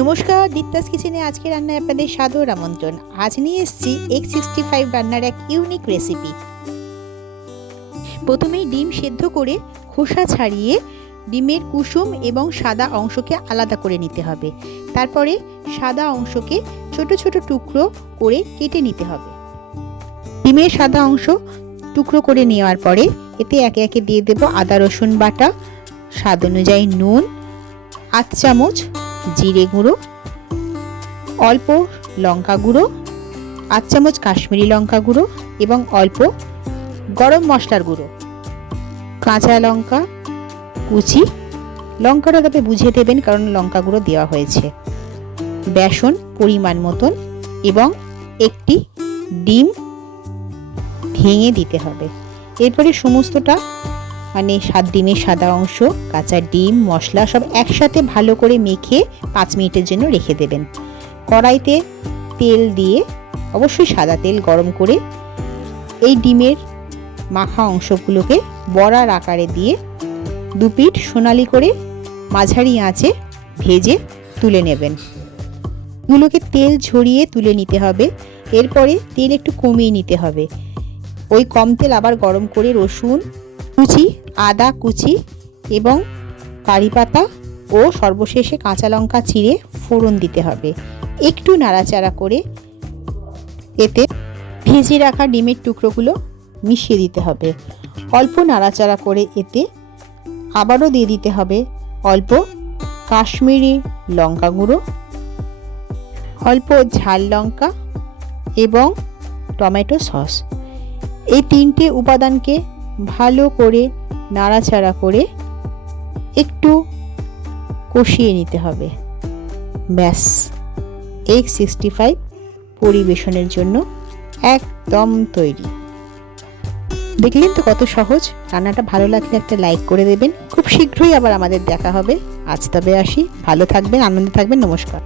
নমস্কার, দীপ্তাস কিচেনে আজকে রান্নায় আপনাদের সাদর আমন্ত্রণ। আজ নিয়ে এসেছি এগ 65 রান্নার এক ইউনিক রেসিপি। প্রথমেই ডিম সেদ্ধ করে খোসা ছাড়িয়ে ডিমের কুসুম এবং সাদা অংশকে আলাদা করে নিতে হবে। তারপরে সাদা অংশকে ছোট ছোট টুকরো করে কেটে নিতে হবে। ডিমের সাদা অংশ টুকরো করে নেওয়ার পরে এতে একে একে দিয়ে দেব আদা রসুন বাটা, স্বাদ অনুযায়ী নুন, 8 চামচ জিরে গুঁড়ো, অল্প লঙ্কা গুঁড়ো, 8 চামচ কাশ্মীরি লঙ্কা গুঁড়ো এবং অল্প গরম মশলার গুঁড়ো, কাঁচা লঙ্কা কুচি, লঙ্কাটা তবে বুঝে দেবেন কারণ লঙ্কা গুঁড়ো দেওয়া হয়েছে, বেসন পরিমাণ মতন এবং একটি ডিম ভেঙে দিতে হবে। এরপরে সমস্তটা ডিমের সাদা অংশ, কাঁচা ডিম, মশলা সব একসাথে ভালো করে মেখে 5 মিনিটের জন্য রেখে দেবেন। কড়াইতে তেল দিয়ে, অবশ্যই সাদা তেল গরম করে এই ডিমের মাখা অংশগুলোকে বড়ার আকারে দিয়ে 2 পিঠ সোনালি করে মাঝারি আঁচে ভেজে তুলে নেবেন। এগুলোকে তেল ঝরিয়ে তুলে নিতে হবে। এরপরে তেল একটু কমিয়ে নিতে হবে। ওই কম তেল আবার গরম করে রসুন কুচি, আদা কুচি এবং কারি পাতা ও সর্বশেষে কাঁচা লঙ্কা চিড়ে ফোড়ন দিতে হবে। একটু নাড়াচাড়া করে এতে ভেজে রাখা ডিমের টুকরোগুলো মিশিয়ে দিতে হবে। অল্প নাড়াচাড়া করে এতে আবারও দিয়ে দিতে হবে অল্প কাশ্মীরি লঙ্কা গুঁড়ো, অল্প ঝাল লঙ্কা এবং টমেটো সস। এই 3টে উপাদানকে ভালো করে নাড়াচাড়া করে একটু কষিয়ে নিতে হবে। ব্যাস, এগ 65 পরিবেশনের জন্য একদম তৈরি। দেখলেন তো কত সহজ। রান্নাটা ভালো লাগলে একটা লাইক করে দেবেন। খুব শীঘ্রই আবার আমাদের দেখা হবে। আজ তবে আসি, ভালো থাকবেন, আনন্দে থাকবেন। নমস্কার।